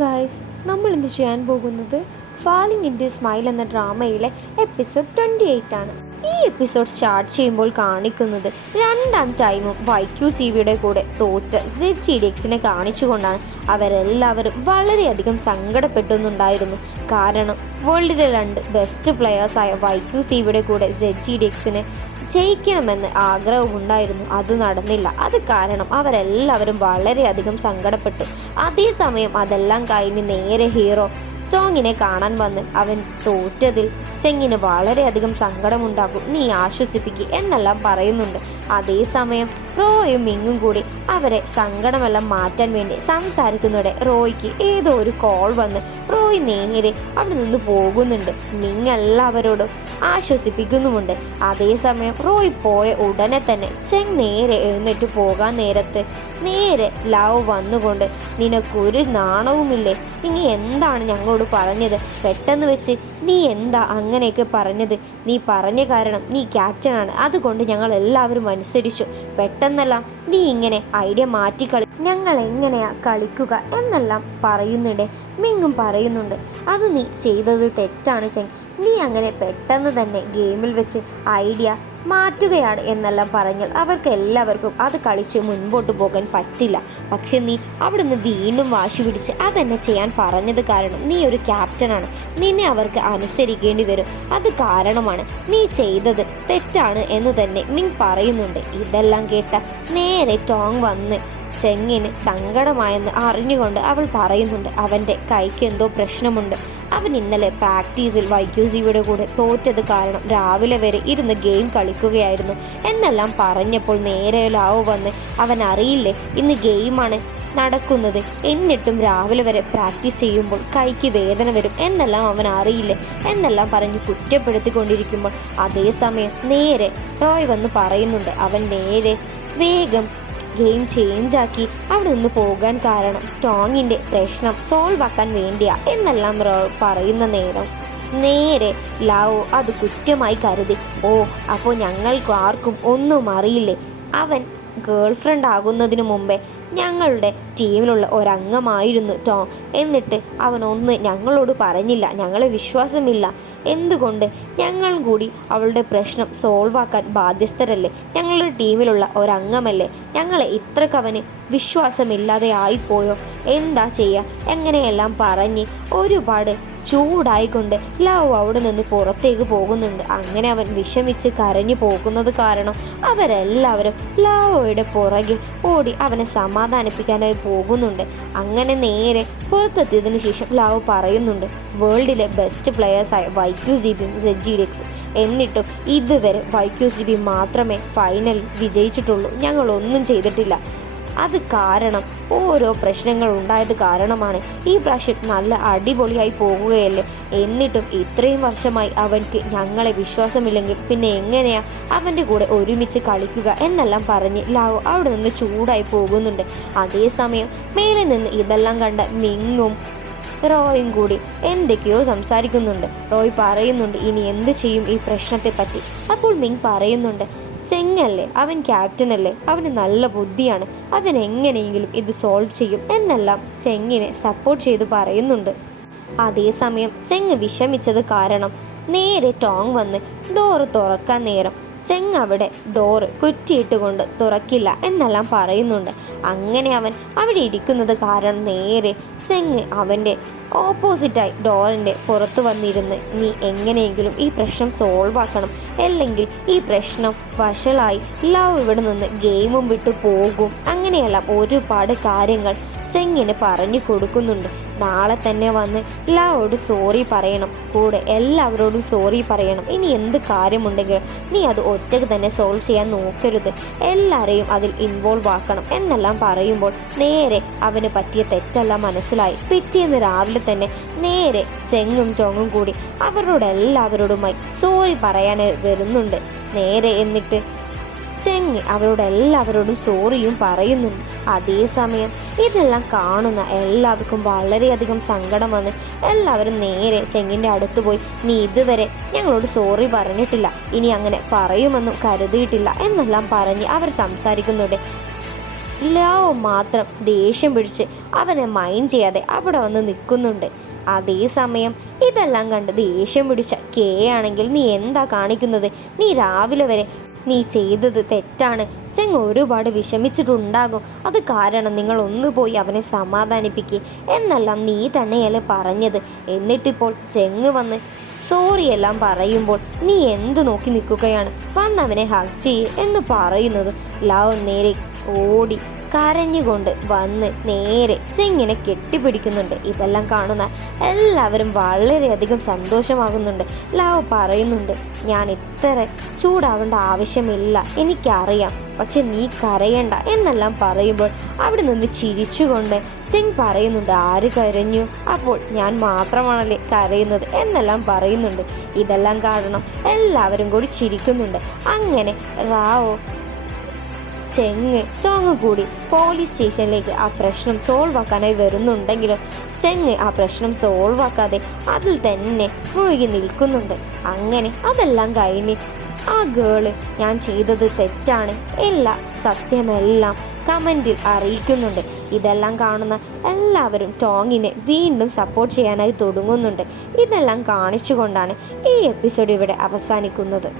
Guys, നമ്മൾ ഇന്ന് ചെയ്യാൻ പോകുന്നത് ഫാലിംഗ് ഇൻ ടു സ്മൈൽ എന്ന ഡ്രാമയിലെ എപ്പിസോഡ് 28 ആണ്. ഈ എപ്പിസോഡ് സ്റ്റാർട്ട് ചെയ്യുമ്പോൾ കാണിക്കുന്നത് രണ്ടാം ടൈമും YQCVയുടെ കൂടെ തോറ്റ ZGDXനെ കാണിച്ചുകൊണ്ടാണ്. അവരെല്ലാവരും വളരെയധികം സങ്കടപ്പെട്ടുന്നുണ്ടായിരുന്നു. കാരണം വേൾഡിലെ രണ്ട് ബെസ്റ്റ് പ്ലെയേഴ്സായ YQCVയുടെ കൂടെ ZGDXന് ജയിക്കണമെന്ന് ആഗ്രഹമുണ്ടായിരുന്നു. അത് നടന്നില്ല. അത് കാരണം അവരെല്ലാവരും വളരെയധികം സങ്കടപ്പെട്ടു. അതേസമയം അതെല്ലാം കഴിഞ്ഞ് നേരെ ഹീറോ ടോങ്ങിനെ കാണാൻ വന്ന് അവൻ തോറ്റതിൽ ചെങ്ങിന് വളരെയധികം സങ്കടമുണ്ടാകും, നീ ആശ്വസിപ്പിക്കുക എന്നെല്ലാം പറയുന്നുണ്ട്. അതേസമയം റോയും മിങ്ങും കൂടി അവരെ സങ്കടമെല്ലാം മാറ്റാൻ വേണ്ടി സംസാരിക്കുന്നതോടെ റോയ്ക്ക് ഏതോ ഒരു കോൾ വന്ന് റോയ് നേരെ അവിടെ നിന്ന് പോകുന്നുണ്ട്. മിങ് എല്ലാവരോടും ആശ്വസിപ്പിക്കുന്നുമുണ്ട്. അതേസമയം റോയ് പോയ ഉടനെ തന്നെ ചെങ് നേരെ എഴുന്നേറ്റ് പോകാൻ നേരത്ത് നേരെ ലവ് വന്നുകൊണ്ട്, നിനക്കൊരു നാണവുമില്ലേ, നീ എന്താണ് ഞങ്ങളോട് പറഞ്ഞത്, പെട്ടെന്ന് വെച്ച് നീ എന്താ അങ്ങനെയൊക്കെ പറഞ്ഞത്, നീ പറഞ്ഞ കാരണം നീ ക്യാപ്റ്റനാണ്, അതുകൊണ്ട് ഞങ്ങൾ എല്ലാവരും അനുസരിച്ചു, പെട്ടെന്നെല്ലാം നീ ഇങ്ങനെ ഐഡിയ മാറ്റിക്കളി, ഞങ്ങൾ എങ്ങനെയാ കളിക്കുക എന്നെല്ലാം പറയുന്നുണ്ട്. മിങ്ങും പറയുന്നുണ്ട്, അത് നീ ചെയ്തത് തെറ്റാണ് ചെങ്, നീ അങ്ങനെ പെട്ടെന്ന് തന്നെ ഗെയിമിൽ വെച്ച് ഐഡിയ മാറ്റുകയാണ് എന്നെല്ലാം പറഞ്ഞാൽ അവർക്ക് എല്ലാവർക്കും അത് കളിച്ച് മുൻപോട്ട് പോകാൻ പറ്റില്ല. പക്ഷെ നീ അവിടുന്ന് വീണ്ടും വാശി പിടിച്ച് അതെന്നെ ചെയ്യാൻ പറഞ്ഞത് കാരണം നീ ഒരു ക്യാപ്റ്റനാണ്, നിന്നെ അവർക്ക് അനുസരിക്കേണ്ടി വരും, അത് കാരണമാണ് നീ ചെയ്തത് തെറ്റാണ് എന്ന് തന്നെ മിങ് പറയുന്നുണ്ട്. ഇതെല്ലാം കേട്ട നേരെ ടോങ് വന്ന് ചെങ്ങിന് സങ്കടമായെന്ന് അറിഞ്ഞുകൊണ്ട് അവൾ പറയുന്നുണ്ട്, അവൻ്റെ കൈക്ക് എന്തോ പ്രശ്നമുണ്ട്, അവൻ ഇന്നലെ പ്രാക്ടീസിൽ YQCVയുടെ കൂടെ തോറ്റത് കാരണം രാവിലെ വരെ ഇരുന്ന് ഗെയിം കളിക്കുകയായിരുന്നു എന്നെല്ലാം പറഞ്ഞപ്പോൾ നേരെ ലാവ് വന്ന്, അവൻ അറിയില്ലേ ഇന്ന് ഗെയിമാണ് നടക്കുന്നത്, എന്നിട്ടും രാവിലെ വരെ പ്രാക്ടീസ് ചെയ്യുമ്പോൾ കൈക്ക് വേദന വരും എന്നെല്ലാം അവൻ അറിയില്ലേ എന്നെല്ലാം പറഞ്ഞ് കുറ്റപ്പെടുത്തിക്കൊണ്ടിരിക്കുമ്പോൾ അതേസമയം നേരെ റോയ് വന്ന് പറയുന്നുണ്ട്, അവൻ നേരെ വേഗം ഗെയിം ചേഞ്ചാക്കി അവിടെ നിന്ന് പോകാൻ കാരണം ടോങ്ങിൻ്റെ പ്രശ്നം സോൾവ് ആക്കാൻ വേണ്ടിയാ എന്നെല്ലാം പറയുന്ന നേരം നേരെ ലാവോ അത് കുറ്റമായി കരുതി, ഓ അപ്പോൾ ഞങ്ങൾക്ക് ആർക്കും ഒന്നും അറിയില്ലേ, അവൻ ഗേൾ ഫ്രണ്ട് ആകുന്നതിന് മുമ്പേ ഞങ്ങളുടെ ടീമിലുള്ള ഒരംഗമായിരുന്നു ടോം, എന്നിട്ട് അവനൊന്ന് ഞങ്ങളോട് പറഞ്ഞില്ല, ഞങ്ങളെ വിശ്വാസമില്ല, എന്തുകൊണ്ട് ഞങ്ങൾ കൂടി അവളുടെ പ്രശ്നം സോൾവ് ആക്കാൻ ബാധ്യസ്ഥരല്ലേ, ഞങ്ങളുടെ ടീമിലുള്ള ഒരംഗമല്ലേ, ഞങ്ങളെ ഇത്രക്കവന് വിശ്വാസമില്ലാതെ ആയിപ്പോയോ, എന്താ ചെയ്യുക, എങ്ങനെയെല്ലാം പറഞ്ഞ് ഒരുപാട് ചൂടായിക്കൊണ്ട് ലവ് അവിടെ നിന്ന് പുറത്തേക്ക് പോകുന്നുണ്ട്. അങ്ങനെ അവൻ വിഷമിച്ച് കരഞ്ഞു പോകുന്നത് കാരണം അവരെല്ലാവരും ലവോയുടെ പുറകെ ഓടി അവനെ സമാധാനിപ്പിക്കാനായി പോകുന്നുണ്ട്. അങ്ങനെ നേരെ പുറത്തെത്തിയതിനു ശേഷം ലവ് പറയുന്നുണ്ട്, വേൾഡിലെ ബെസ്റ്റ് പ്ലെയേഴ്സായ YQCVയും ZGDXും, എന്നിട്ടും ഇതുവരെ YQCV മാത്രമേ ഫൈനലിൽ വിജയിച്ചിട്ടുള്ളൂ, ഞങ്ങളൊന്നും ചെയ്തിട്ടില്ല, അത് കാരണം ഓരോ പ്രശ്നങ്ങൾ ഉണ്ടായത് കാരണമാണ്, ഈ പ്രാവശ്യം നല്ല അടിപൊളിയായി പോകുകയല്ലേ, എന്നിട്ടും ഇത്രയും വർഷമായി അവൻക്ക് ഞങ്ങളെ വിശ്വാസമില്ലെങ്കിൽ പിന്നെ എങ്ങനെയാ അവൻ്റെ കൂടെ ഒരുമിച്ച് കളിക്കുക എന്നെല്ലാം പറഞ്ഞ് ലാവോ അവിടെ നിന്ന് ചൂടായി പോകുന്നുണ്ട്. അതേസമയം മേലെ നിന്ന് ഇതെല്ലാം കണ്ട മിങ്ങും റോയും കൂടി എന്തൊക്കെയോ സംസാരിക്കുന്നുണ്ട്. റോയ് പറയുന്നുണ്ട്, ഇനി എന്ത് ചെയ്യും ഈ പ്രശ്നത്തെ പറ്റി. അപ്പോൾ മിങ് പറയുന്നുണ്ട്, ചെങ്ങല്ലേ, അവൻ ക്യാപ്റ്റനല്ലേ, അവന് നല്ല ബുദ്ധിയാണ്, അവനെങ്ങനെയെങ്കിലും ഇത് സോൾവ് ചെയ്യും എന്നെല്ലാം ചെങ്ങിനെ സപ്പോർട്ട് ചെയ്ത് പറയുന്നുണ്ട്. അതേസമയം ചെങ്ങ് വിഷമിച്ചത് കാരണം നേരെ ടോങ് വന്ന് ഡോറ് തുറക്കാൻ നേരം ചെങ്ങ് അവിടെ ഡോറ് കുറ്റിയിട്ടുകൊണ്ട് തുറക്കില്ല എന്നെല്ലാം പറയുന്നുണ്ട്. അങ്ങനെ അവൻ അവിടെ ഇരിക്കുന്നത് കാരണം നേരെ ചെങ്ങ് അവൻ്റെ ഓപ്പോസിറ്റായി ഡോറിൻ്റെ പുറത്ത് വന്നിരുന്ന്, നീ എങ്ങനെയെങ്കിലും ഈ പ്രശ്നം സോൾവ് ആക്കണം, അല്ലെങ്കിൽ ഈ പ്രശ്നം വഷളായി ലവ് ഇവിടെ നിന്ന് ഗെയിമും വിട്ടു പോകും, അങ്ങനെയെല്ലാം ഒരുപാട് കാര്യങ്ങൾ ചെങ്ങിന് പറഞ്ഞു കൊടുക്കുന്നുണ്ട്. നാളെ തന്നെ വന്ന് ലവോട് സോറി പറയണം, കൂടെ എല്ലാവരോടും സോറി പറയണം, ഇനി എന്ത് കാര്യമുണ്ടെങ്കിലും നീ അത് ഒറ്റയ്ക്ക് തന്നെ സോൾവ് ചെയ്യാൻ നോക്കരുത്, എല്ലാവരെയും അതിൽ ഇൻവോൾവ് ആക്കണം എന്നെല്ലാം പറയുമ്പോൾ നേരെ അവന് പറ്റിയ തെറ്റെല്ലാം മനസ്സിലായി. പിറ്റേന്ന് രാവിലെ തന്നെ നേരെ ചെങ്ങും ടോങ്ങും കൂടി അവരോട് എല്ലാവരോടുമായി സോറി പറയാൻ വരുന്നുണ്ട്. നേരെ എന്നിട്ട് ചെങ്ങ് അവരോട് എല്ലാവരോടും സോറിയും പറയുന്നുണ്ട്. അതേസമയം ഇതെല്ലാം കാണുന്ന എല്ലാവർക്കും വളരെയധികം സങ്കടം വന്ന് എല്ലാവരും നേരെ ചെങ്ങിൻ്റെ അടുത്ത് പോയി, നീ ഇതുവരെ ഞങ്ങളോട് സോറി പറഞ്ഞിട്ടില്ല, ഇനി അങ്ങനെ പറയുമെന്നും കരുതിയിട്ടില്ല എന്നെല്ലാം പറഞ്ഞ് അവർ സംസാരിക്കുന്നുണ്ട്. ലാവോ മാത്രം ദേഷ്യം പിടിച്ച് അവനെ മൈൻഡ് ചെയ്യാതെ അവിടെ വന്ന് നിൽക്കുന്നുണ്ട്. അതേസമയം ഇതെല്ലാം കണ്ട് ദേഷ്യം പിടിച്ച കെ ആണെങ്കിൽ, നീ എന്താ കാണിക്കുന്നത്? നീ രാവിലെ വരെ നീ ചെയ്തത് തെറ്റാണ്. ചെങ്ങ് ഒരുപാട് വിഷമിച്ചിട്ടുണ്ടാകും. അത് കാരണം നിങ്ങൾ ഒന്ന് പോയി അവനെ സമാധാനിപ്പിക്കുക എന്നെല്ലാം നീ തന്നെയല്ലേ പറഞ്ഞത്. എന്നിട്ടിപ്പോൾ ചെങ്ങ് വന്ന് സോറി എല്ലാം പറയുമ്പോൾ നീ എന്ത് നോക്കി നിൽക്കുകയാണ്? വന്നവനെ ഹഗ് ചെയ്യ് എന്ന് പറയുന്നത് ലവ് നേരെ ഓടി കരഞ്ഞുകൊണ്ട് വന്ന് നേരെ ചെങ്ങിനെ കെട്ടിപ്പിടിക്കുന്നുണ്ട്. ഇതെല്ലാം കാണുന്ന എല്ലാവരും വളരെയധികം സന്തോഷമാകുന്നുണ്ട്. ലവ് പറയുന്നുണ്ട്, ഞാൻ ഇത്ര ചൂടാവേണ്ട ആവശ്യമില്ല, എനിക്കറിയാം, പക്ഷെ നീ കരയണ്ട എന്നെല്ലാം പറയുമ്പോൾ അവിടെ നിന്ന് ചിരിച്ചുകൊണ്ട് ചെങ് പറയുന്നുണ്ട്, ആര് കരഞ്ഞു? അപ്പോൾ ഞാൻ മാത്രമാണല്ലേ കരയുന്നത് എന്നെല്ലാം പറയുന്നുണ്ട്. ഇതെല്ലാം കാണണം എല്ലാവരും കൂടി ചിരിക്കുന്നുണ്ട്. അങ്ങനെ റാവോ ചെങ്ങ് ടോങ് കൂടി പോലീസ് സ്റ്റേഷനിലേക്ക് ആ പ്രശ്നം സോൾവ് ആക്കാനായി വരുന്നുണ്ടെങ്കിലും ചെങ്ങ് ആ പ്രശ്നം സോൾവ് ആക്കാതെ അതിൽ തന്നെ മുഴുകി നിൽക്കുന്നുണ്ട്. അങ്ങനെ അതെല്ലാം കഴിഞ്ഞ് ആ ഗേള് ഞാൻ ചെയ്തത് തെറ്റാണ്, എല്ലാ സത്യമെല്ലാം കമൻറ്റിൽ അറിയിക്കുന്നുണ്ട്. ഇതെല്ലാം കാണുന്ന എല്ലാവരും ടോങ്ങിനെ വീണ്ടും സപ്പോർട്ട് ചെയ്യാനായി തുടങ്ങുന്നുണ്ട്. ഇതെല്ലാം കാണിച്ചുകൊണ്ടാണ് ഈ എപ്പിസോഡ് ഇവിടെ അവസാനിക്കുന്നത്.